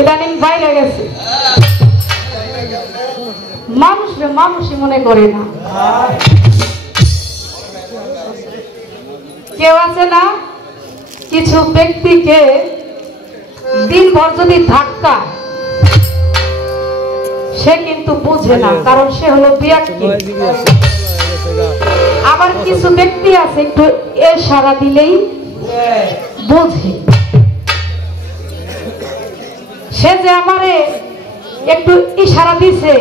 ইদানিং বাইরে গেছে, মানুষরে মানুষই মনে করে না। কেউ আছে না, কিছু ব্যক্তিকে দিনভর যদি ধাক্কা, সে কিন্তু বুঝে না, কারণ সে হলো বিয়াক্কি। আবার কিছু ব্যক্তি আছে একটু ইশারা দিলেই বুঝে। সে যে আমারে একটু ইশারা দিছে,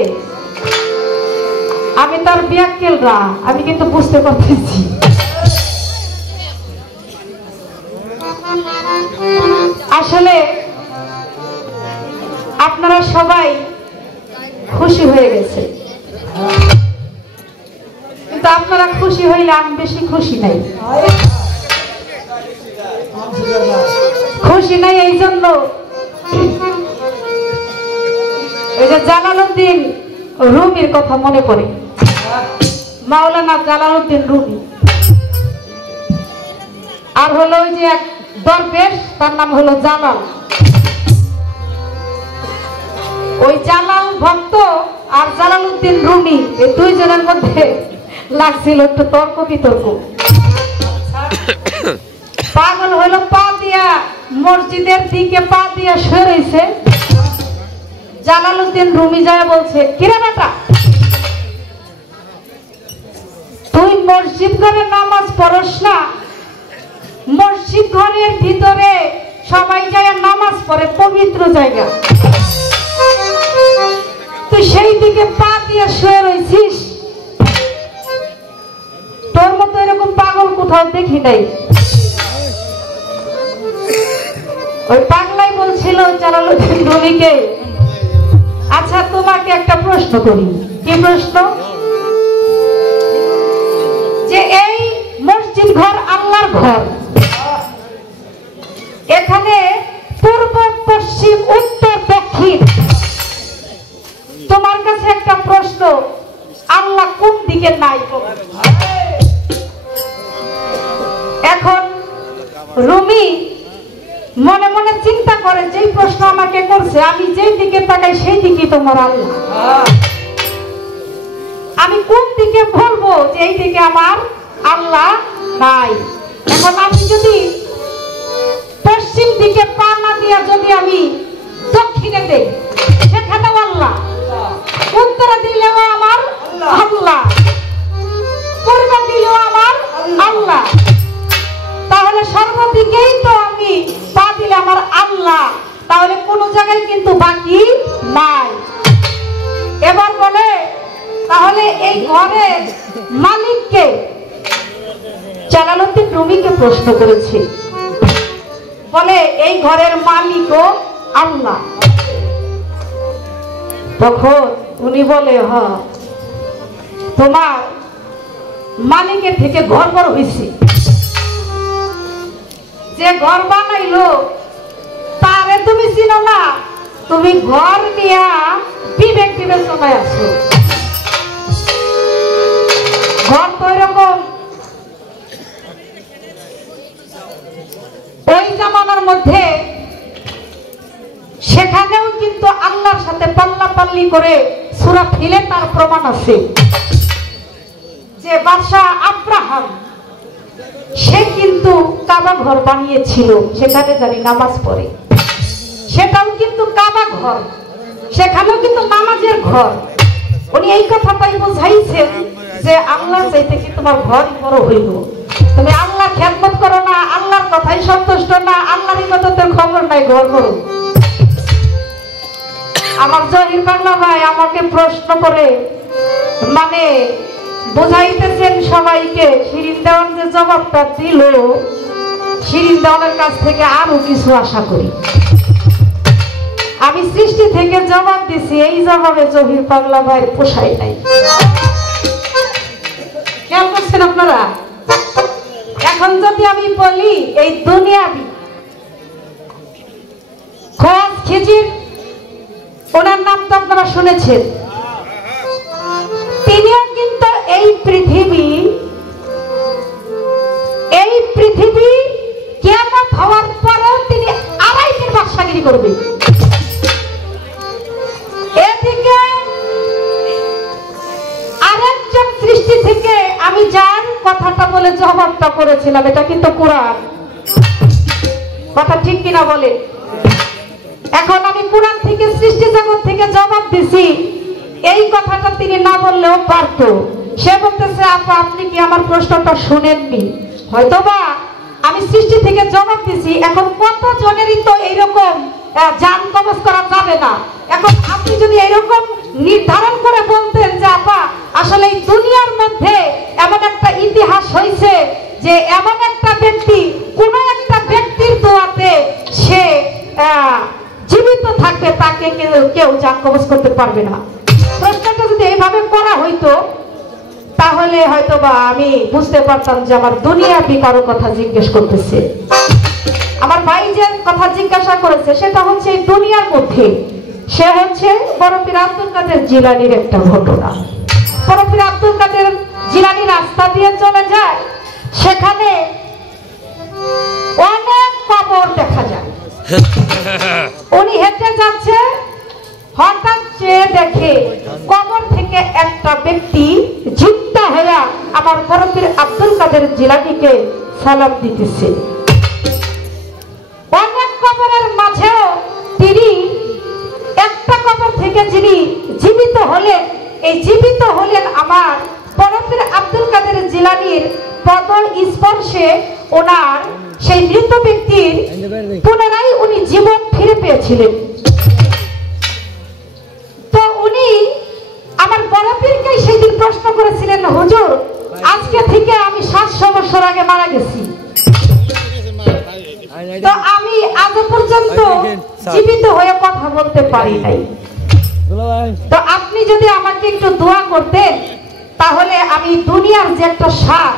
আমি তার বিয়াক্কেলরা, আমি কিন্তু বুঝতে পারতেছি। আসলে আপনারা সবাই খুশি হয়ে গেছে, কিন্তু আপনারা খুশি হইলে আমি বেশি খুশি নাই। খুশি নাই এই জন্য, এই যে জালালউদ্দিন রুমির কথা মনে পড়ে। মাওলানা জালালউদ্দিন রুমি, আর হলো ওই যে এক দরবেশ, তার নাম হলো জালাল। ওই জালাল ভক্ত আর জালালউদ্দিন রুমি, এই দুইজনের মধ্যে লাগছিল একটু তর্ক বিতর্ক। পাগল হইলো পা দিয়া মসজিদের দিকে পা দিয়া শুয়ে রয়েছে। জালালউদ্দিন রুমি যায় বলছে, কিরে বেটা, তুই মসজিদ ঘরে নামাজ পড়স না? মসজিদ ঘরের ভিতরে সবাই যায় নামাজ পড়ে, পবিত্র জায়গা, তুই সেই দিকে পা দিয়ে শুয়ে রয়েছিস? তোর মতো এরকম পাগল কোথাও দেখি নাই। ওই পাগলাই বলছিল জালালউদ্দিন রুমিকে, আচ্ছা তোমাকে একটা প্রশ্ন করি। কি প্রশ্ন? যে এই মসজিদ ঘর আল্লাহর ঘর, এখানে পূর্ব পশ্চিম উত্তর দক্ষিণ, তোমার কাছে একটা প্রশ্ন, আল্লাহ কোন দিকে নাই? এখন রুমি মনে মনে চিন্তা করে, যেই প্রশ্ন আমাকে করছে, আমি যেই দিকে তাকাই সেই দিকে তোমার আল্লাহ, আমি কোন দিকে বলবো যে এই দিকে আমার আল্লাহ নাই? এখন আমি যদি পশ্চিম দিকে পা না দিয়া যদি আমি দক্ষিণে দেই, সেখানেও আল্লাহ, উত্তরে দিলেও আমার আল্লাহ, পূর্বে দিলেও আমার আল্লাহ, তাহলে সর্বদিকেই তো আমি পা দিলে আমার আল্লাহ, তাহলে কোন জায়গায় কিন্তু বাকি নাই। এবার বলে, তাহলে এই ঘরের মালিককে? জালালউদ্দিন রুমিকে প্রশ্ন করেছে, বলে এই ঘরের মালিকও আল্লাহ। তখন উনি বলে, হ্যাঁ, তোমার মালিকের থেকে ঘর বড় হয়েছে, যে ঘর বানাইলো তারে তুমি চিনো না, তুমি ঘর নিয়া বিবেক বিবেচনায় আছো। ঘর তো এরকম ওই জামানার মধ্যে, সেখানেও কিন্তু আল্লাহর সাথে পাল্লা পাল্লি করে সূরা ফিলে তার প্রমাণ আছে যে বাদশা আব্রাহাম, সে কিন্তু কাবা ঘর বানিয়েছিল, সেখানে জানি নামাজ পড়ে, সেটাও কিন্তু কাবা ঘর, সেখানেও কিন্তু নামাজের ঘর। উনি এই কথাটাই বোঝাইছেন যে আল্লাহ চাইতে কি তোমার ঘর বড় হইল, তুমি আল্লাহ খেদমত করো না, আল্লাহর কথাই সন্তুষ্ট না, আল্লাহর ইবাদতের খবর নাই, ঘর করো। আমার জহির বাংলা ভাই আমাকে প্রশ্ন করে, মানে বোঝাইতেছেন সবাইকে, শিরিন দেওয়ান যে জবাবটা দিল, শিরিন দেওয়ানের কাছ থেকে আরো কিছু আশা করি। আমি সৃষ্টি থেকে জবাব দিছি, এই জবাবে জহির বাংলা ভাই পোষায় নাই। খেয়াল করছেন আপনারা? এখন যদি আমি বলি এই দুনিয়াবি খোয়াজ খিজির, ওনার নাম তো আপনারা শুনেছেন, তিনিও কিন্তু এই পৃথিবী কিয়ামত হওয়ার পরেও তিনি আড়াই দিন বাদশাগিরি করবে। করেছিলাম, এটা কিন্তু কোরআন, কথা ঠিক কিনা বলে? এখন আমি কোরআন থেকে, সৃষ্টি জগৎ থেকে জবাব দিছি, এই কথাটা তিনি না বললেও পারত। সে বলতেছে আপা আপনি কি আমার প্রশ্নটা শুনেননি? হয়তোবা আমি সৃষ্টি থেকে জবাব দিছি। এখন কত জনেরই তো এইরকম জান কবজ করা যাবে না। এখন আপনি যদি এইরকম নির্ধারণ করে বলতেন যে আপা আসলে এই দুনিয়ার মধ্যে এমন একটা ইতিহাস হয়েছে যে এমন একটা ব্যক্তি, কোন একটা ব্যক্তির দোয়াতে সে জীবিত থাকবে, তাকে কেউ জান কবজ করতে পারবে না। প্রশ্নটা যদি এইভাবে করা হইতো তাহলে হয়তোবা আমি বুঝতে পারতাম যে আমার দুনিয়াবি কারো কথা জিজ্ঞেস করতেছে। আমার ভাই যে কথা জিজ্ঞাসা করেছে সেটা হচ্ছে এই দুনিয়ার মধ্যে, সে হচ্ছে বড় পীর আব্দুল কাদের জিলানীর একটা ঘটনা। বড় পীর আব্দুল কাদের জিলানী রাস্তা দিয়ে চলে যায়, সেখানে অনেক কবর দেখা যায়। উনি হেঁটে যাচ্ছে, হঠাৎ চেয়ে দেখে কবর থেকে একটা ব্যক্তি জিন্দা হয়ে আমার বড় পীর আব্দুল কাদের জিলানীকে সালাম দিতেছে। অনেক কবরের মাঝেও তিনি একটা কবর থেকে যিনি জীবিত হলেন, এই জীবিত হলেন আমার বড় পীর আব্দুল কাদের জিলানীর পদ স্পর্শে ওনার সেই মৃত ব্যক্তির পুনরায় উনি জীবন ফিরে পেয়েছিলেন। তো উনি আমার বড় পীরকে সেই দিন প্রশ্ন করেছিলেন, হুজুর আজকে থেকে আমি 700 বছর আগে মারা গেছি, তো আমি আজ পর্যন্ত জীবিত হয়ে কথা বলতে পারি নাই, তো আপনি যদি আমাকে একটু দোয়া করতেন তাহলে আমি দুনিয়ার যে একটা স্বাদ,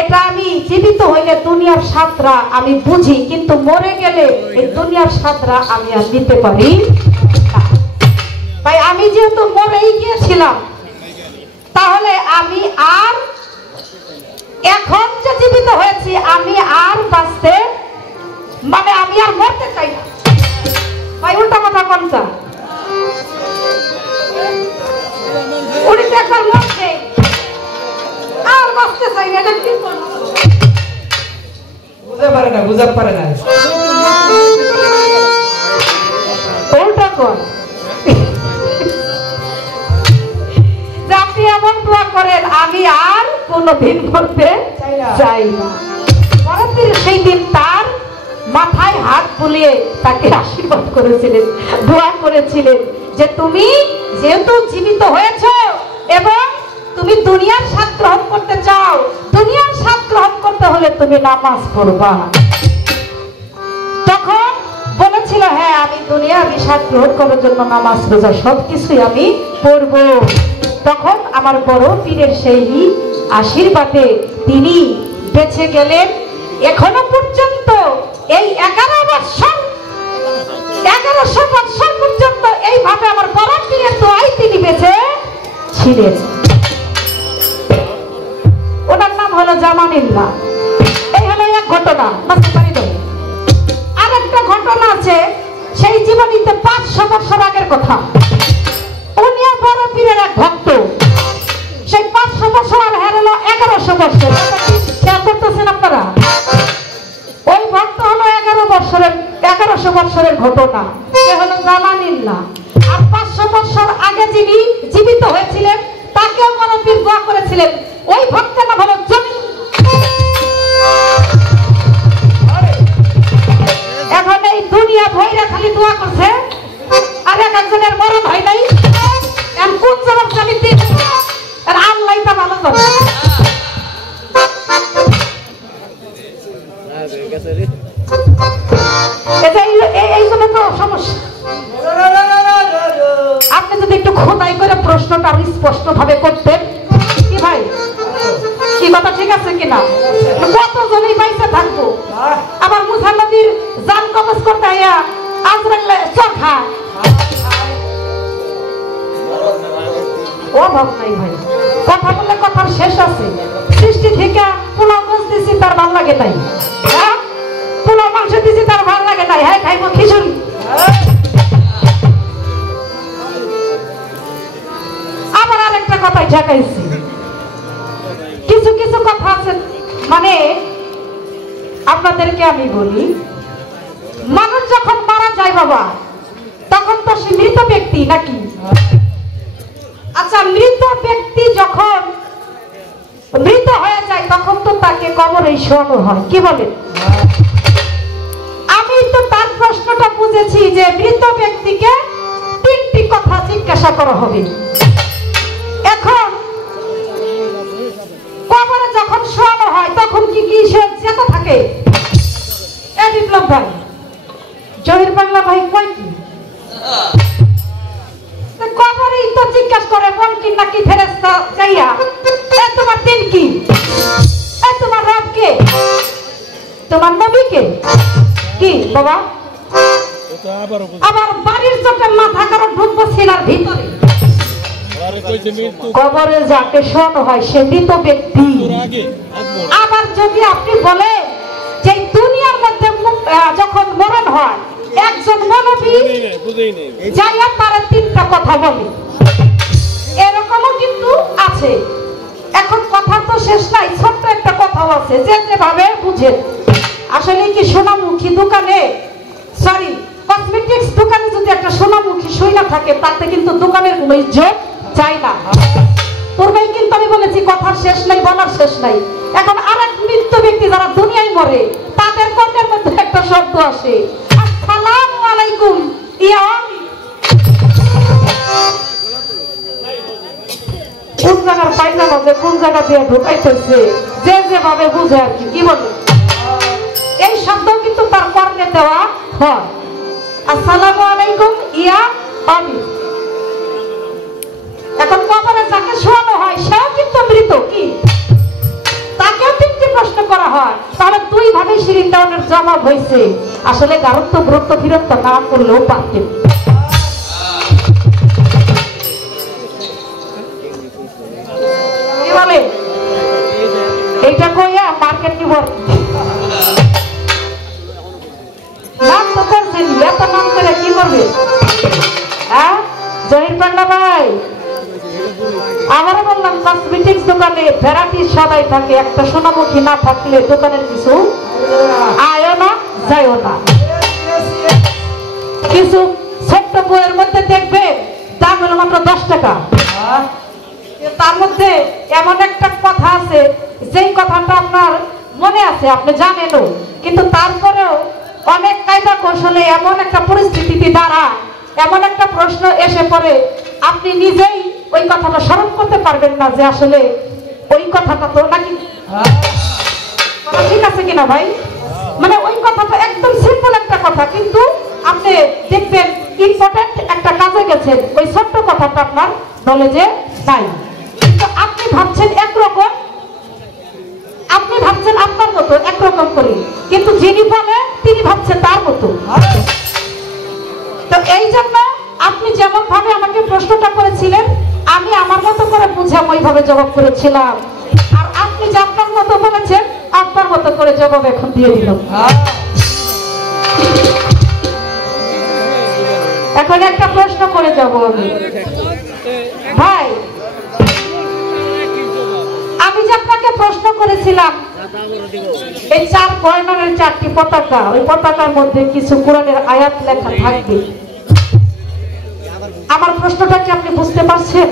এটা আমি জীবিত হইলে দুনিয়ার স্বাদরা আমি বুঝি, কিন্তু মরে গেলে এই দুনিয়ার স্বাদরা আমি আর নিতে পারি না। তাই আমি যেহেতু মরেই গিয়েছিলাম, তাহলে আমি আর এখন যে জীবিত হয়েছি আমি আর বাঁচতে, মানে আমি আর মরতে চাই না। ভাই উল্টা কথা কোনটা? উনি তো একবার মরছে, আর বাঁচতে চাই না, এটা কি বুঝতে পারে না, বুঝতে পারে না, উল্টা কোন? আপনি এমন দোয়া করেন আমি আর কোনদিন মরতে চাই না। বড় পীর সেই দিন তার মাথায় হাত বুলিয়ে তাকে আশীর্বাদ করেছিলেন, দোয়া করেছিলেন যে তুমি যেহেতু জীবিত হয়েছ এবং তুমি দুনিয়ার স্বাদ গ্রহণ করতে চাও, দুনিয়ার স্বাদ গ্রহণ করতে হলে তুমি নামাজ পড়বা। তখন বলেছিল হ্যাঁ আমি দুনিয়ার স্বাদ গ্রহণ করার জন্য নামাজ রোজা সবকিছুই আমি পড়ব। তখন আমার বড় পীরের সেই আশীর্বাদে তিনি বেঁচে গেলেন। এখনো পর্যন্ত এই 1100 বছর পর্যন্ত এইভাবে আমার বড় পীরের দোয়ায় তিনি বেঁচে ছিলেন। ওনার নাম হলো জামানিল্লাহ। এই হলো এক ঘটনা। আর একটা ঘটনা আছে সেই জীবনীতে 500 বছর আগের কথা। উনিও বড় পীরের এক ভক্ত। সেই 500 বছর আর হলো 1100 বছর। খেয়াল করতেছেন আপনারা? ওই ভক্ত হলো 1100 বছরের ঘটনা। সে হলো জামানিল্লাহ। আর 500 বছর আগে যিনি জীবিত হয়েছিলেন তাকেও বড় পীর দোয়া করেছিলেন। ওই ভক্তের নাম হলো এখন এই দুনিয়া ভৈরা খালি দোয়া করছে, আর একজনের মরণ হয় নাই। কোন জবাব আমি দিই? আল্লাহ তা ভালো জানে। এই জন্য তো সমস্যা। আপনি যদি একটু খোদাই করে প্রশ্নটা আমি স্পষ্ট ভাবে করতেন, কি ভাই কি কথা ঠিক আছে কিনা? কতজনই পাইছে থাকবো। আবার মুসা নদীর জান কবজ করতে হইয়া আজরাইল চর খায়। অভাব নাই ভাই, কথা বললে কথার শেষ আছে। সৃষ্টি থেকে পোলাও মাছ দিছি তার ভাল লাগে নাই, হ্যাঁ পোলাও মাংস দিছি তার ভাল লাগে নাই, হ্যাঁ খাইব খিচুড়ি। আবার আরেকটা কথাই ঠেকাইছি, কিছু কিছু কথা আছে মানে আমি বলি, মানুষ যখন মারা যায় বাবা, তখন তো সে মৃত ব্যক্তি নাকি? আচ্ছা, মৃত ব্যক্তি যখন মৃত হয়ে যায় তখন তো তাকে কবরে শোয়ানো হয়, কি বলেন? আমি তো তার প্রশ্নটা বুঝেছি যে মৃত ব্যক্তিকে 3টি কথা জিজ্ঞাসা করা হবে। এখন কবরে যখন শোয়ানো হয় তখন কি কি সে যেতে থাকে? এই বিপ্লব ভাই, জহির বাংলা ভাই কয় কি? কবরেই তো জিজ্ঞাসা করে মনকির নাকি ফেরেশতা যাইয়া, এ তোমার দিন কি, এ তোমার রব কে, তোমার নবী কে, কি বাবা? আবার বাড়ির চোখে মাথা কারো ঢুকবো ছিলার ভিতরে। কবরে যাকে শোয়ানো হয় সে মৃত ব্যক্তি। আবার যদি আপনি বলেন যে দুনিয়ার মধ্যে যখন মরণ হয় একজন মানবী যাইয়া তারা 3টা কথা বলে, এরকমও কিন্তু আছে। এখন কথা তো শেষ নাই, ছোট্ট একটা কথাও আছে, যে যেভাবে বুঝেন। আসলে কি সোনামুখী দোকানে, সরি কসমেটিক্স দোকানে যদি একটা সোনামুখী সই না থাকে তাতে কিন্তু দোকানের কোনো ইজ্জত চাই না। পূর্বেই কিন্তু আমি বলেছি কথার শেষ নাই, বলার শেষ নাই। এখন আরেক মৃত ব্যক্তি যারা দুনিয়ায় মরে তাদের কর্মের মধ্যে একটা শব্দ আসে, আসসালামু আলাইকুম ইয়া। কোন জায়গার পায়জামা যে কোন জায়গা দিয়ে ঢুকাইতেছে, যে যেভাবে বুঝে আর কি, কি বলে? এই শব্দ কিন্তু তার কর্মে দেওয়া হয়, আসসালামু আলাইকুম ইয়া আমি। এখন কবরে যাকে শোয়ানো হয় সেও কিন্তু মৃত, কি তাকেও 3টি প্রশ্ন করা হয়। তাহলে 2 ভাবে শিরিন দেওয়ানের জবাব হয়েছে। আসলে গারত্ব ব্রত ফিরত না করলেও পারতেন। কি বলে? এইটা কইয়া মার্কেট নিব নাম তো করছেন, এত নাম করে কি করবে? হ্যাঁ জহির বাংলা ভাই, আবারও বললাম কসমেটিক্স দোকানে ভ্যারাইটি সদাই থাকে, একটা সোনামুখী না থাকলে দোকানের কিছু আয়ও না যায়ও না। কিছু ছোট্ট বইয়ের মধ্যে দেখবে দাম হলো মাত্র 10 টাকা। তার মধ্যে এমন একটা কথা আছে যেই কথাটা আপনার মনে আছে, আপনি জানেনও, কিন্তু তারপরেও অনেক কায়দা কৌশলে এমন একটা পরিস্থিতিতে দাঁড়া, এমন একটা প্রশ্ন এসে পড়ে, আপনি নিজেই ওই কথাটা স্মরণ করতে পারবেন না যে আসলে ওই কথাটা তো নাকি ঠিক আছে কিনা ভাই। মানে ওই কথাটা একদম সিম্পল একটা কথা, কিন্তু আপনি দেখবেন ইম্পর্টেন্ট একটা কাজে গেছেন, ওই ছোট্ট কথাটা আপনার নলেজে নাই। কিন্তু আপনি ভাবছেন একরকম, আপনি ভাবছেন আপনার মতো একরকম করে, কিন্তু যিনি বলে তিনি ভাবছেন তার মতো। তো এই জন্য আপনি যেমন ভাবে আমাকে প্রশ্নটা করেছিলেন, আমি আমার মতো করে বুঝে ওইভাবে জবাব করেছিলাম, আর আপনি যে আপনার মতো বলেছেন আপনার মতো করে জবাব এখন দিয়ে দিলাম। এখন একটা প্রশ্ন করে যাব আমি ভাই, আমি যে আপনাকে প্রশ্ন করেছিলাম এই 4 কর্নারের 4টি পতাকা, ওই পতাকার মধ্যে কিছু কোরআনের আয়াত লেখা থাকবে, আমার প্রশ্নটা কি আপনি বুঝতে পারছেন?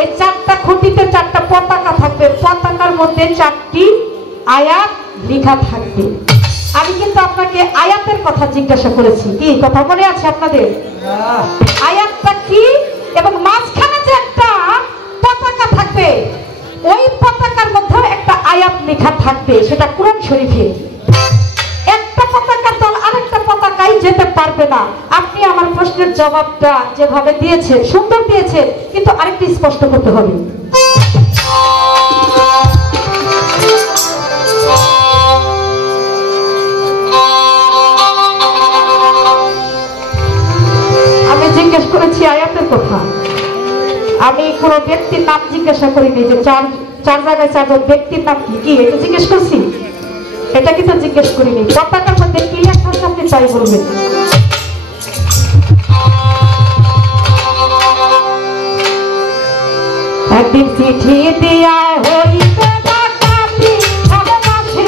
এই 4টা খুঁটিতে 4টা পতাকা থাকবে, পতাকার মধ্যে 4টি আয়াত লেখা থাকবে। আমি কিন্তু আপনাকে আয়াতের কথা জিজ্ঞাসা করেছি, কি কথা মনে আছে আপনাদের? আয়াতটা কি এবং মাঝখানে যে একটা পতাকা থাকবে, ওই পতাকার মধ্যে একটা আয়াত লেখা থাকবে, সেটা কোরআন শরীফে। একটা পতাকার দল আরেকটা পতাকায় যেতে পারবে না। আপনি আমার প্রশ্নের জবাবটা যেভাবে দিয়েছেন সুন্দর দিয়েছেন, কিন্তু আরেকটু স্পষ্ট করতে হবে। আমি জিজ্ঞেস করেছি আয়াতের কথা, আমি কোন ব্যক্তির নাম জিজ্ঞাসা করিনি যে চার জায়গায় 4জন ব্যক্তির নাম কি কি এটা জিজ্ঞেস করছি, এটা কিন্তু জিজ্ঞেস করিনি। পতাকার মধ্যে কি লেখা আছে আপনি তাই বলবেন। একদিন চিঠি দিয়া হইতে ডাকাতি ভালোবাসি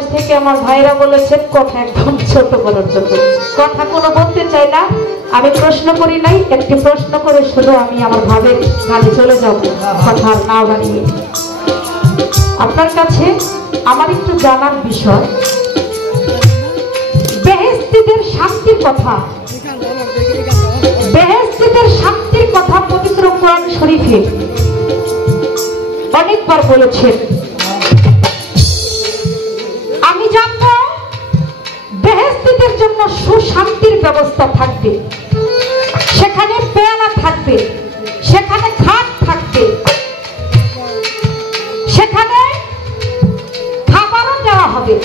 পাশ থেকে আমার ভাইরা বলেছেন কথা একদম ছোট করার জন্য, কথা কোনো বলতে চাই না। আমি প্রশ্ন করি নাই, একটি প্রশ্ন করে শুধু আমি আমার ভাবের গানে চলে যাব, কথা না বাড়িয়ে। আপনার কাছে আমার একটু জানার বিষয়, বেহেশতীদের শান্তির কথা, বেহেশতীদের শান্তির কথা পবিত্র কোরআন শরীফে অনেকবার বলেছেন। আমি জানবো বেহেশতীদের জন্য সুশান্তির ব্যবস্থা থাকবে, সেখানে পেয়ালা থাকবে, সেখানে খাট থাকবে, সেখানে খাবারও দেওয়া হবে।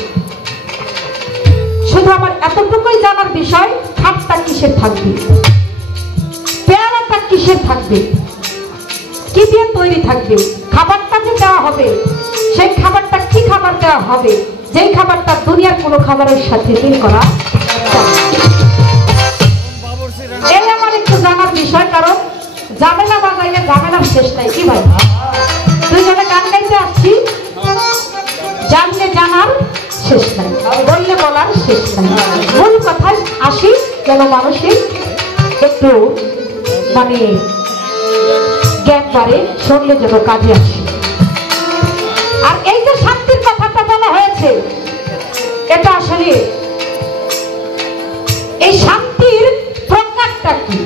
শুধু আমার এতটুকুই জানার বিষয়, খাটটা কিসের থাকবে, পেয়ালাটা কিসের থাকবে, কি দিয়ে তৈরি থাকবে, খাবারটা যে দেওয়া হবে সেই খাবারটা কি খাবার দেওয়া হবে, যেই খাবারটা দুনিয়ার কোনো খাবারের সাথে মিল করা। এই আমার একটু জানার বিষয়, কারণ ঝামেলা বাজাইলে ঝামেলার শেষ নাই। কি ভাই, দুইজনে গান গাইতে আসছি, জানলে জানার শেষ নাই, বললে বলার শেষ নাই। মূল কথায় আসি, যেন মানুষের একটু মানে জ্ঞান বাড়ে, শুনলে যেন কাজে আসে। আর এই যে শান্তির কথাটা বলা হয়েছে, এটা আসলে এই শান্তির প্রকারটা কি,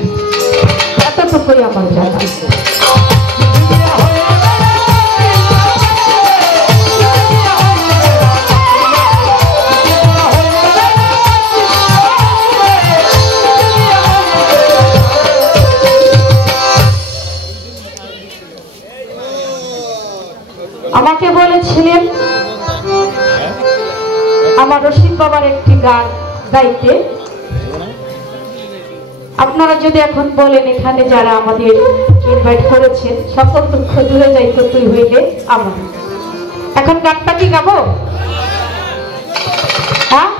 এতটুকুই আমার জানা। আমাকে বলেছিলেন আমার রশিদ বাবার একটি গান গাইতে। আপনারা যদি এখন বলেন এখানে যারা আমাদের ইনভাইট করেছেন, সকল দুঃখ দূরে যাইতো তুই হইলে আমার, এখন গানটা কি গাবো? হ্যাঁ,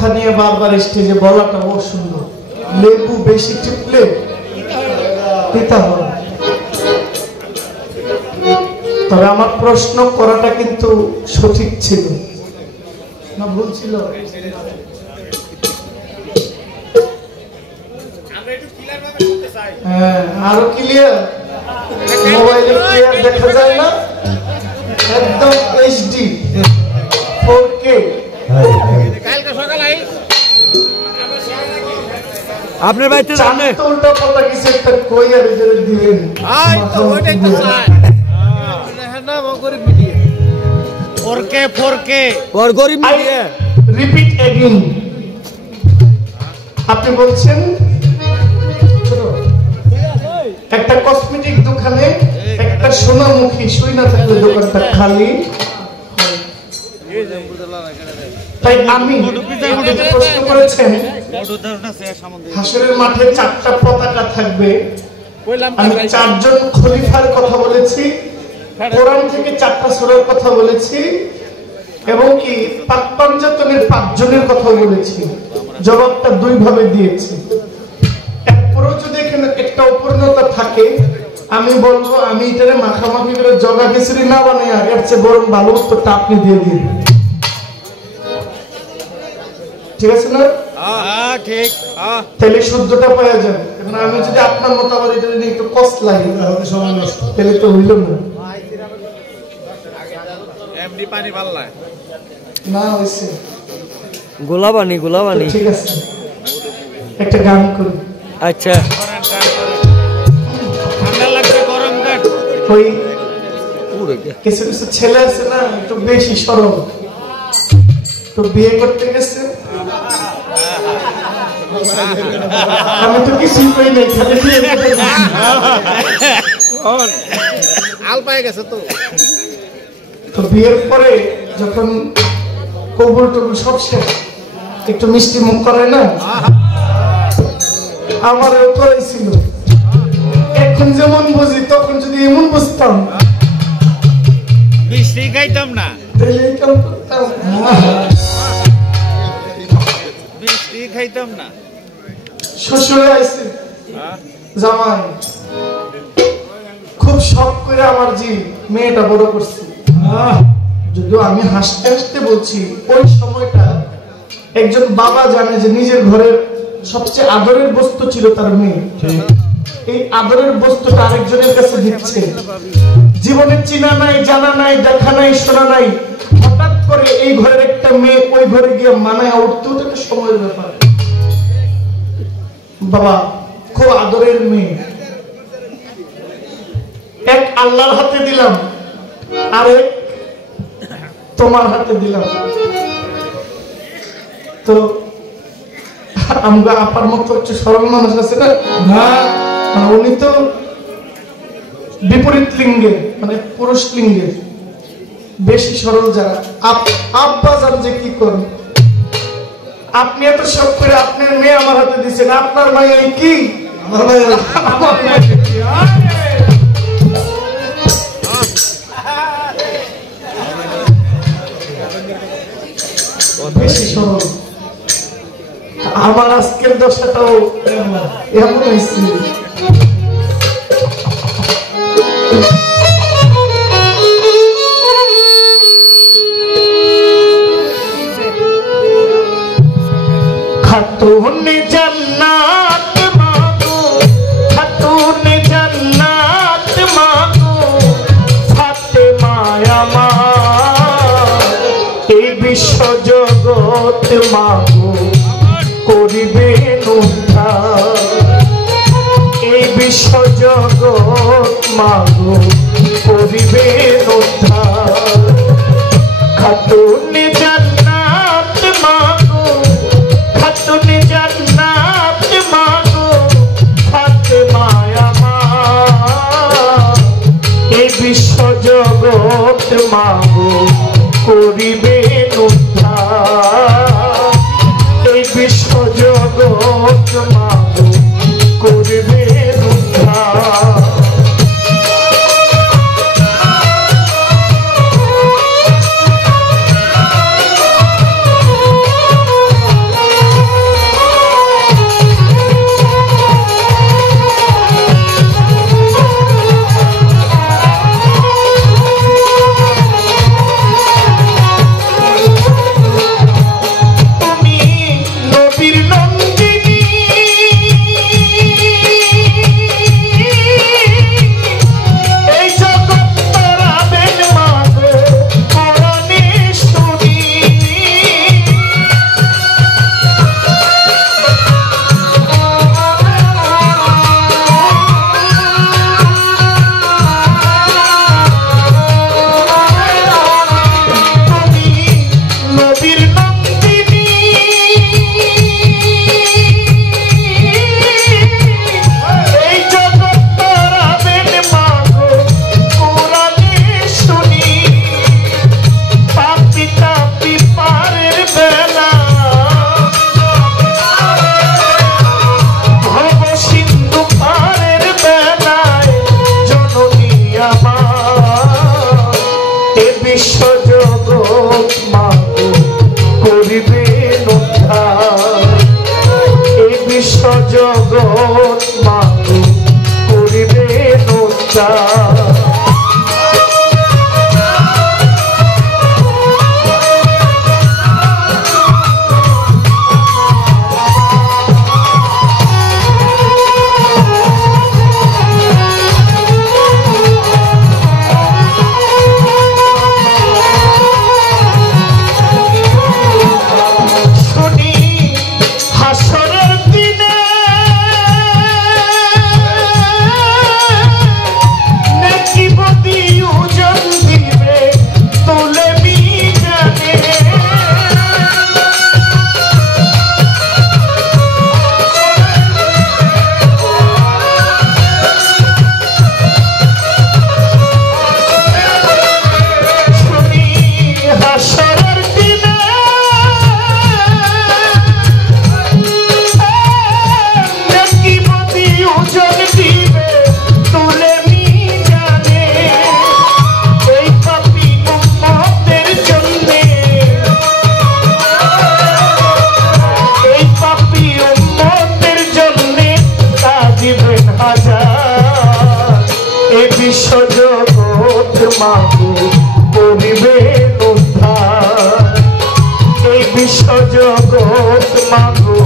কথা নিয়ে বারবার স্টেজে বলাটা অসুন্দর। লেবু বেশি টিপলে পিতা হয়। তবে আমার প্রশ্ন করাটা কিন্তু সঠিক ছিল না ভুল ছিল? হ্যাঁ, আরো ক্লিয়ার। মোবাইলে ক্লিয়ার দেখা যায় না, একদম এইচডি 4K। আপনার বাড়িতে জানে উল্টা পাল্টা কিছু একটা কই আর এদের দিলেন। Repeat again. আপনি বলছেন একটা কসমেটিক দোকানে একটা সোনামুখী সুই না থাকলে দোকানটা খালি। তাই আমি প্রশ্ন করেছেন হাসরের মাঠে 4টা পতাকা থাকবে, আমি 4 জন খলিফার কথা বলেছি, কোরআন থেকে 4টা সূরার কথা বলেছি, এবং কি পাক পাঞ্জাতনের 5 জনের কথা বলেছি। জবাবটা 2 ভাবে দিয়েছি। এরপরও যদি এখানে একটা অপূর্ণতা থাকে, আমি বলবো আমি এটারে মাখামাখি করে জগা খিচুড়ি না বানাই, এর চেয়ে বরং ভালো উত্তরটা আপনি দিয়ে দিন। ঠিক আছে না? ঠিক। তাহলে শুদ্ধটা পাওয়া যাবে। এখন আমি যদি আপনার মতো আবার এটা নিয়ে একটু কষ্ট লাগে তাহলে তো হইল না। এমনি পানি পাল্লা না হইছে গোলাবানি ঠিক আছে, একটা গান করি। আচ্ছা, ঠান্ডা লাগছে, গরম কাট। ওই কিছু কিছু ছেলে আছে না একটু বেশি সরল, তো বিয়ে করতে গেছে। আমি তো কিছুই কই নাই, খালি বিয়ে করতে গেছি। আল পায়ে গেছে তো বিয়ের পরে যখন কবুল টবুল সব শেষ, একটু মিষ্টি মুখ করে না, আমারও করেছিল। এখন যেমন বুঝি তখন যদি এমন বুঝতাম মিষ্টি খাইতাম না, তাহলে এই কাম করতাম। মিষ্টি খাইতাম না। শ্বশুরে আইছে জামাই, খুব শখ করে আমার জি মেয়েটা বড় করছে। যদিও আমি হাসতে হাসতে বলছি, ওই সময়টা একজন বাবা জানে যে নিজের ঘরের সবচেয়ে আদরের বস্তু ছিল তার মেয়ে, এই আদরের বস্তুটা আরেকজনের কাছে দিচ্ছে। জীবনে চিনা নাই, জানা নাই, দেখা নাই, শোনা নাই, হঠাৎ করে এই ঘরের একটা মেয়ে ওই ঘরে গিয়ে মানায় উঠতেও তো একটা সময়ের ব্যাপার। বাবা খুব আদরের মেয়ে, এক আল্লাহর হাতে দিলাম, আরেক তোমার হাতে দিলাম। তো আমরা আপার মতো একটু সরল মানুষ আছে না, উনি তো বিপরীত লিঙ্গের, মানে পুরুষ লিঙ্গের বেশি সরল যারা। আব্বা জান যে কি করেন, আপনি এত সব করে আপনার মেয়ে আমার হাতে দিচ্ছেন, আপনার মায়ে কি আমার মায়ে বেশি সরল। আমার আজকের দশাটাও এমন হয়েছে। খাতুন জান্নাত মাগো, খাতুন জান্নাত মাগো, ফাতেমা আমার, এই বিশ্ব জগৎ মাগো করিবেন উদ্ধার, এই বিশ্ব জগৎ মাগো করিবেন উদ্ধার। খাতুন জান্নাত মাগো, খাতুন জান্নাত মাগো, ফাতেমা আমার, এই বিশ্ব জগৎ মাগো করিবেন উদ্ধার, এই বিশ্ব জগৎ মাগো করিবেন উদ্ধার। এ বিশ্ব জগৎ মাগো করিবেন উদ্ধার, এ বিশ্ব জগৎ মাগো করিবেন উদ্ধার। বিশ্ব জগৎ মাগো করিবেন উদ্ধার, এই বিশ্ব জগৎ মাগো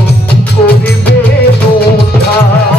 করিবেন উদ্ধার।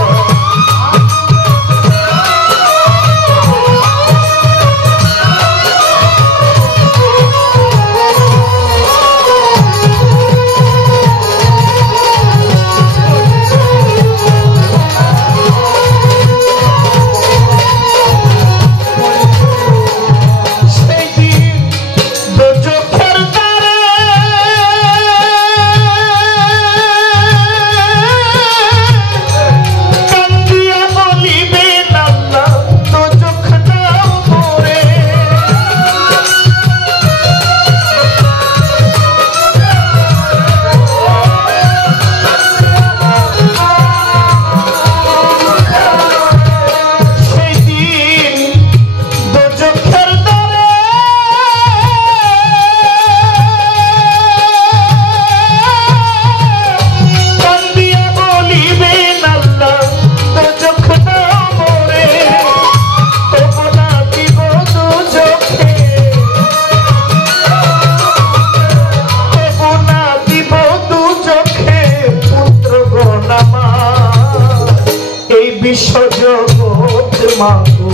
বিশ্ব জগৎ মাগো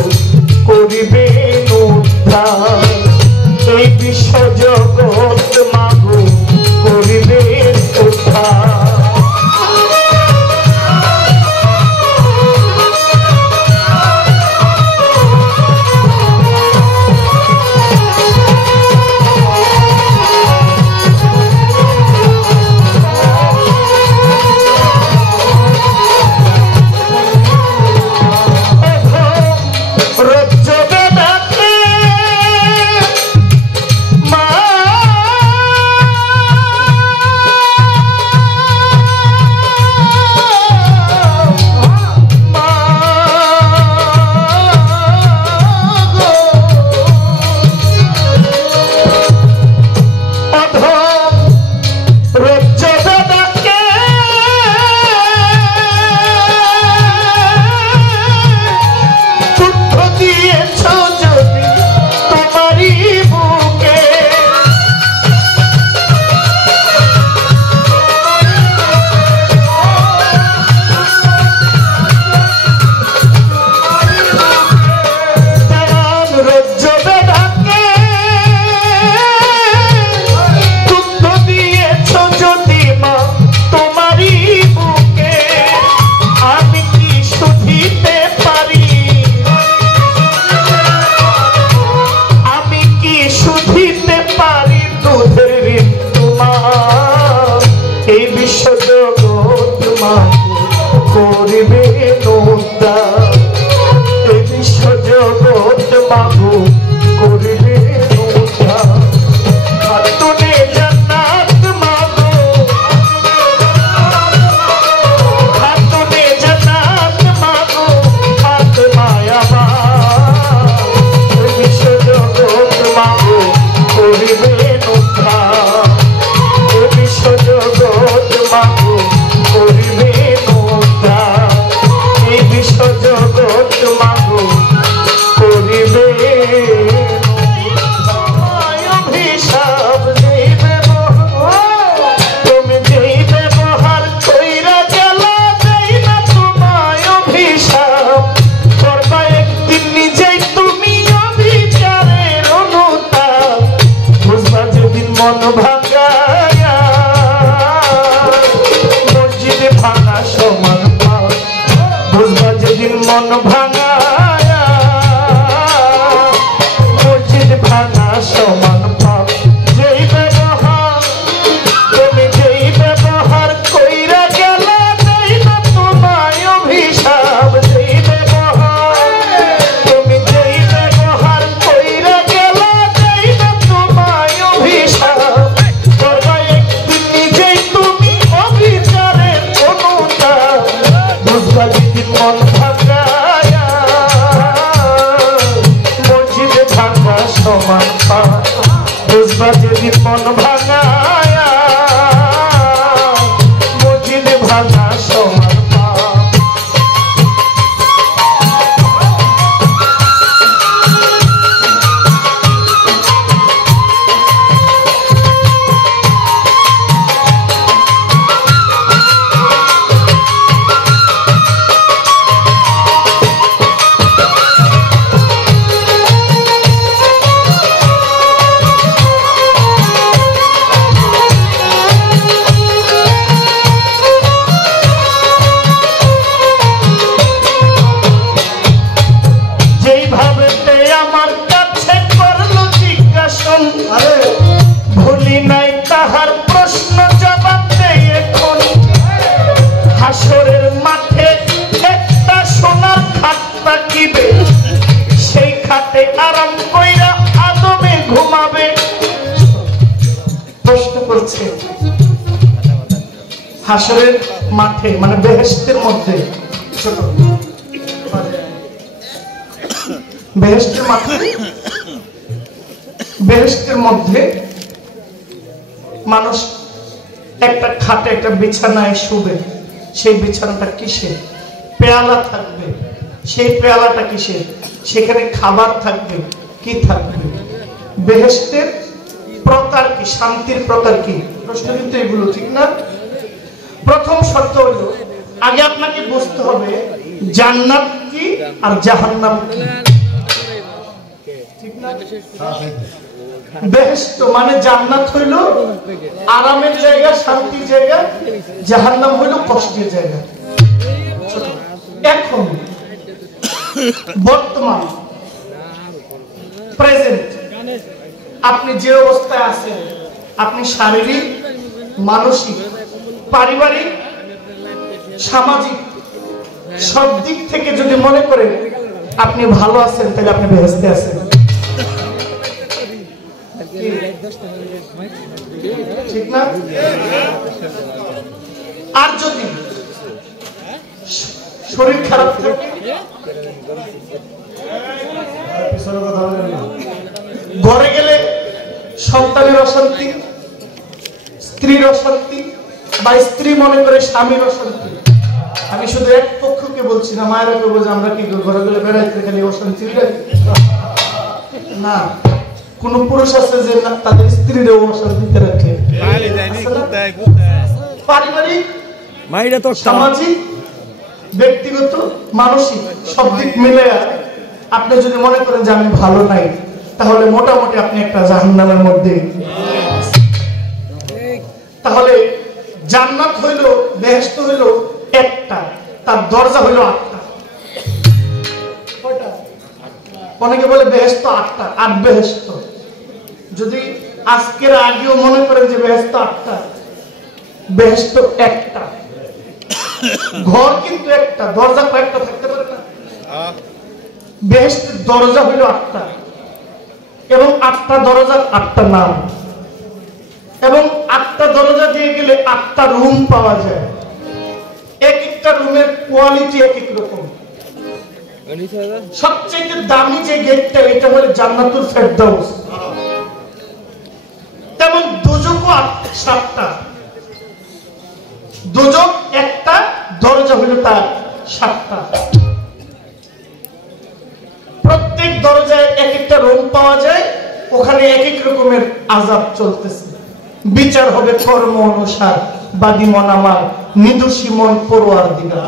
করিবেন উদ্ধার, এই বিশ্ব জগৎ মাগো করিবেন উদ্ধার। করিবেন উদ্ধার, এই বিশ্ব জগৎ মাগো করিবেন উদ্ধার। খাতুনে জান্নাত মাগো, খাতুনে জান্নাত মাগো, ফাতেমা আমার, এই বিশ্ব জগৎ মাগো করিবেন উদ্ধার এই বিশ্বজগৎ মাগো করিবেন উদ্ধার এই বিশ্বজগৎ মাগো করিবেন অভিশাপ দিবে তুমি যেই ব্যবহার কইরা গেলা দেই না তোমায় অভিশাপ করবা একদিন নিজেই তুমি অবিচারের অনুতাপ বুঝবা যেদিন মন ভাঙায়া মসজিদে ভাঙা সমান পাপ বুঝবা যেদিন মন ভাঙায়া মসজিদ ভাঙা সমান পাপ যেই ব্যবহার তুমি যেই ব্যবহার কইরা গেলা দেই না তোমায় অভিশাপ যেই ব্যবহার তুমি যেই ব্যবহার কইরা গেলা দেই না তোমায় অভিশাপ করবা একদিন নিজেই তুমি অবিচারের অনুতাপ বুঝবা যেদিন মন ভাঙায়া মসজিদ ভাঙা সমান পাপ বুঝবা যেদিন মন ভাঙায়া মসজিদ ভাঙা সমান পাপ যেইভাবে আমার কাছে করলো জিজ্ঞাসন ভুলি নাই তাহার প্রশ্ন জবাব দেই এখন হাসরের মাঠে একটা সোনার খাট থাকিবে সেই খাটে আরাম কইরা আদমে ঘুমাবে প্রশ্ন করছে হাসরের মাঠে মানে বেহেশতের মধ্যে ছোট বেহেশতের মাঠে বেহেশতের মধ্যে মানুষ একটা খাটে একটা বিছানায় শুবে সেই বিছানাটা কিসের পেয়ালা থাকবে সেই পেয়ালাটা কিসের সেখানে খাবার থাকবে কি থাকবে বেহেশতের প্রকার কি শান্তির প্রকার কি প্রশ্ন কিন্তু এগুলো ঠিক না প্রথম শর্ত হলো আগে আপনাকে বুঝতে হবে জান্নাত কি আর জাহান্নাম কি বেহেশত মানে জান্নাত হইল আরামের জায়গা শান্তির জায়গা জাহান্নাম হইল কষ্টের জায়গা এখন বর্তমান প্রেজেন্ট আপনি যে অবস্থায় আছেন আপনি শারীরিক মানসিক পারিবারিক সামাজিক সব দিক থেকে যদি মনে করেন আপনি ভালো আছেন তাহলে আপনি বেহেশতে আছেন ঠিক না আর যদি শরীর খারাপ থাকে ঘরে গেলে সন্তানের অশান্তি স্ত্রীর অশান্তি বা স্ত্রী মনে করে স্বামীর অশান্তি আমি শুধু এক পক্ষকে বলছি না মায়েরা কে বলছে আমরা কি ঘরে গেলে বেড়াইতে খালি অশান্তি না কোন পুরুষ আছে যে তাদের স্ত্রীরও অশান্তিতে রাখে পারিবারিক সামাজিক ব্যক্তিগত মানসিক সব দিক মিলে আপনি যদি মনে করেন যে আমি ভালো নাই তাহলে মোটামুটি আপনি একটা জাহান্নামের মধ্যে তাহলে জান্নাত হইল বেহেশত হইল একটা তার দরজা হইল 8টা অনেকে বলে বেহেশত 8টা 8 বেহেশত যদি আজকের আগেও মনে করেন যে বেহেশত 8টা বেহেশত একটা ঘর কিন্তু একটা দরজা কয়েকটা থাকতে পারে না বেহেশতের দরজা হইল 8টা এবং 8টা দরজার 8টা নাম এবং 8টা দরজা দিয়ে গেলে 8টা রুম পাওয়া যায় এক একটা রুমের কোয়ালিটি এক এক রকম সবচেয়ে দামি যে গেটটা এটা হলো জান্নাতুল ফেরদাউস দরজা 7টা, প্রত্যেক দরজায় এক একটা রুম পাওয়া যায়, ওখানে এক এক রকমের আযাব চলতেছে। বিচার হবে কর্ম অনুসার, বাদিমন আমার নিদোষী মন পরওয়ারদিগার।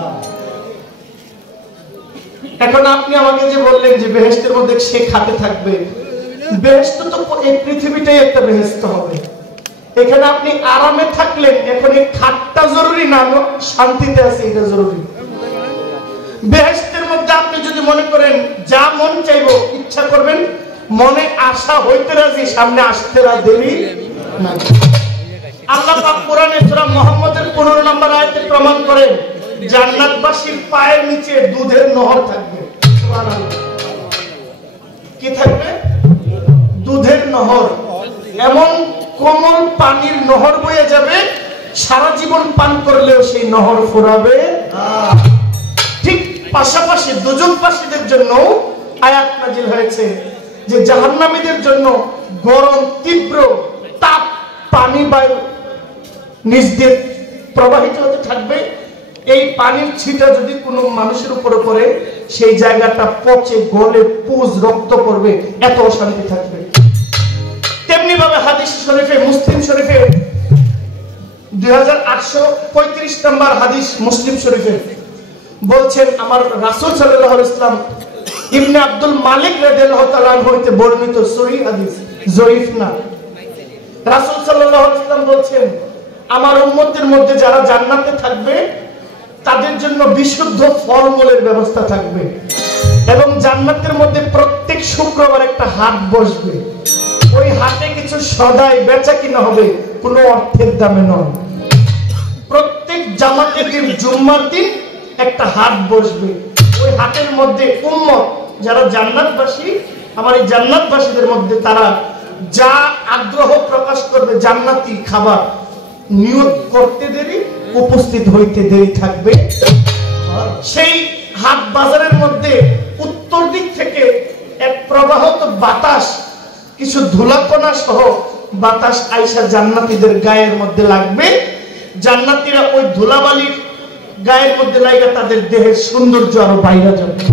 এখন আপনি আমাকে যে বললেন যে বেহেশতের মধ্যে সে খাতে থাকবে, বেহেশত তো এই পৃথিবীটাই একটা বেহেশত হবে। এখানে আপনি আরামে থাকলেন, এখন এই খাটটা জরুরি না, শান্তিতে আছে এটা জরুরি। বেহেশতের মধ্যে আপনি যদি মনে করেন যা মন চাইবো ইচ্ছা করবেন, মনে আশা হইতে রাজি, সামনে আসতে দেরি না। আল্লাহ পাক কোরআনে সূরা মুহাম্মদের 15 নম্বর আয়াতে প্রমাণ করেন জান্নাতবাসীর পায়ের নিচে দুধের নহর থাকবে। সুবহানাল্লাহ। কি থাকবে? দুধের নহর, এমন কোমল পানির নহর বয়ে যাবে, সারা জীবন পান করলেও সেই নহর ফুরাবে না। ঠিক পাশাপাশি দুজকবাসীদের জন্য আয়াত নাযিল হয়েছে যে জাহান্নামীদের জন্য গরম তীব্র তাপ পানি বায়ু নিজ দিয়ে প্রবাহিত হতে থাকবে। এই পানির ছিটা যদি কোনো মানুষের উপরে পড়ে, সেই জায়গাটা পচে গলে পুজ রক্ত পড়বে, এত অশান্তি থাকবে। তেমনি ভাবে হাদিস শরীফে, মুসলিম শরীফে 2835 নম্বর হাদিস মুসলিম শরীফে বলছেন, আমার রাসূল সাল্লাল্লাহু আলাইহি ওয়াসাল্লাম ইবনে আব্দুল মালিক রাদিয়াল্লাহু তাআলা হইতে বর্ণিত সহিহ হাদিস, জয়ীফ না। রাসূল সাল্লাল্লাহু আলাইহি ওয়াসাল্লাম বলছেন, আমার উম্মতের মধ্যে যারা জান্নাতে থাকবে তাদের জন্য বিশুদ্ধ ফলমূলের ব্যবস্থা থাকবে, এবং জান্নাতের মধ্যে প্রত্যেক শুক্রবার একটা হাট বসবে। ওই হাটে কিছু সদাই বেচা কিনা হবে, কোনো অর্থের দামে নয়। প্রত্যেক জামাতের দিন, জুম্মার দিন একটা হাট বসবে। ওই হাটের মধ্যে উম্মত যারা জান্নাতবাসী, আমার এই জান্নাতবাসীদের মধ্যে তারা যা আগ্রহ প্রকাশ করবে জান্নাতি খাবার, নিয়ত করতে দেরি, উপস্থিত হইতে দেরি থাকবে। সেই হাট বাজারের মধ্যে উত্তর দিক থেকে এক প্রবাহিত বাতাস, কিছু ধুলাকণা সহ বাতাস আইসা জান্নাতীদের গায়ের মধ্যে লাগবে। জান্নাতীরা ওই ধুলাবালির গায়ের মধ্যে লাগা তাদের দেহের সৌন্দর্য আরো বাইরে যাবে,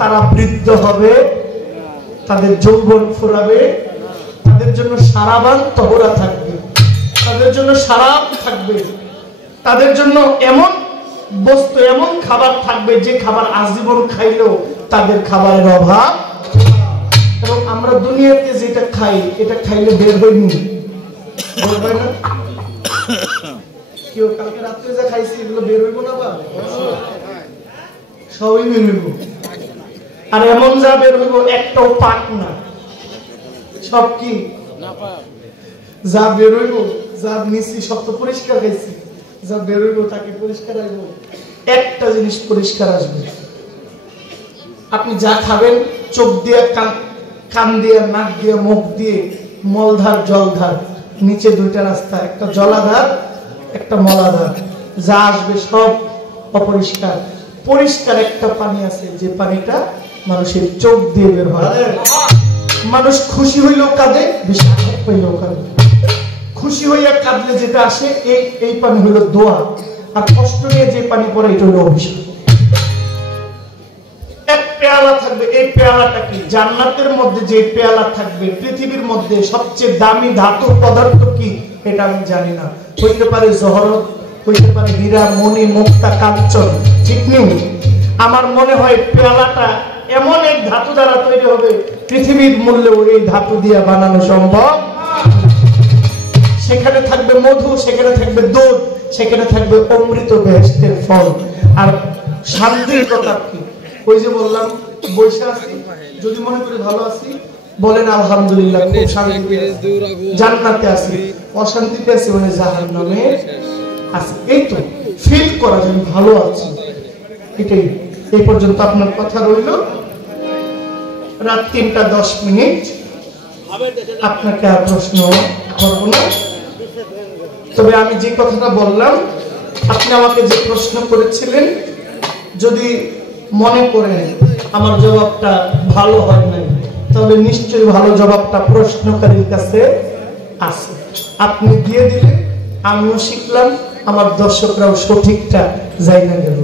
তারা বৃদ্ধ হবে, তাদের যৌবন ফুরাবে, তাদের জন্য সারাবান তহরা থাকবে, তাদের জন্য সারাপ থাকবে, তাদের জন্য এমন বস্তু, এমন খাবার থাকবে যে খাবার আজীবন খাইলেও তাদের খাবারের অভাব। এবং আমরা দুনিয়াতে যেটা খাই, এটা খাইলে বের হইনি, বের হয় না। কেউ কালকে রাত্রে যা খাইছি এগুলো বের হইব না, বা সবই বের হইব। আর এমন যা বের হইব একটাও পাক না, সব কি যা বের হইব, যা নিছি সব তো পরিষ্কার খাইছি, যা বের হইব তাকে পরিষ্কার আসবো। একটা জিনিস পরিষ্কার আসবে, আপনি যা খাবেন চোখ দিয়ে, কান দিয়ে, নাক দিয়ে, মুখ দিয়ে, মলধার জলধার, নিচে দুইটা রাস্তা, একটা জলাধার একটা মলাধার, যা আসবে সব অপরিষ্কার। পরিষ্কার একটা পানি আছে, যে পানিটা মানুষের চোখ দিয়ে বের হয়। মানুষ খুশি হইলেও কাঁদে, বেশি আঘাত পাইলেও কাঁদে। খুশি হইয়া কাঁদলে যেটা আসে, এই পানি হইল দোয়া, আর কষ্ট নিয়ে যে পানি পড়ে এটা হইল অভিশাপ। এক পেয়ালা থাকবে, এই পেয়ালাটা কি? জান্নাতের মধ্যে যে পেয়ালা থাকবে, পৃথিবীর মধ্যে সবচেয়ে দামি ধাতু পদার্থ কি এটা আমি জানি না। হইতে পারে জহরত, হইতে পারে হীরা, মণি, মুক্তা, কাঞ্চন, ঠিক নেই। আমার মনে হয় পেয়ালাটা এমন এক ধাতু দ্বারা তৈরি হবে, পৃথিবীর মূল্যে এই ধাতু দিয়ে বানানো সম্ভব। সেখানে থাকবে মধু, সেখানে থাকবে দুধ, সেখানে থাকবে অমৃত বেহেশতের ফল। আর শান্তির কথা কি? ওই যে বললাম বসে আছি, যদি মনে করি ভালো আছি বলেন আলহামদুলিল্লাহ, খুব শান্তিতে আছি, জান্নাতে আছি। অশান্তিতে আছি মানে জাহান্নামে আছি। এই তো ফিল করা যায় ভালো আছি, এটাই। এই পর্যন্ত আপনার কথা রইল। রাত 3:10। আপনাকে আর প্রশ্ন করব না, তবে আমি যে কথাটা বললাম, আপনি আমাকে যে প্রশ্ন করেছিলেন, যদি মনে করেন আমার জবাবটা ভালো হয় নাই, তাহলে নিশ্চয়ই ভালো জবাবটা প্রশ্নকারীর কাছে আছে। আপনি দিয়ে দিলে আমিও শিখলাম, আমার দর্শকরাও সঠিকটা যাই না গেল।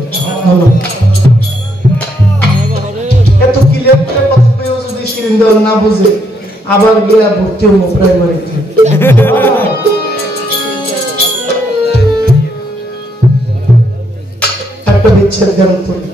এত ক্লিয়ার করে কথা পেয়েও যদি শিরিন দেওয়াল না বুঝে, আবার গিয়া ভর্তি হবো প্রাইমারিতে। একটা বিচ্ছেদ গান করি।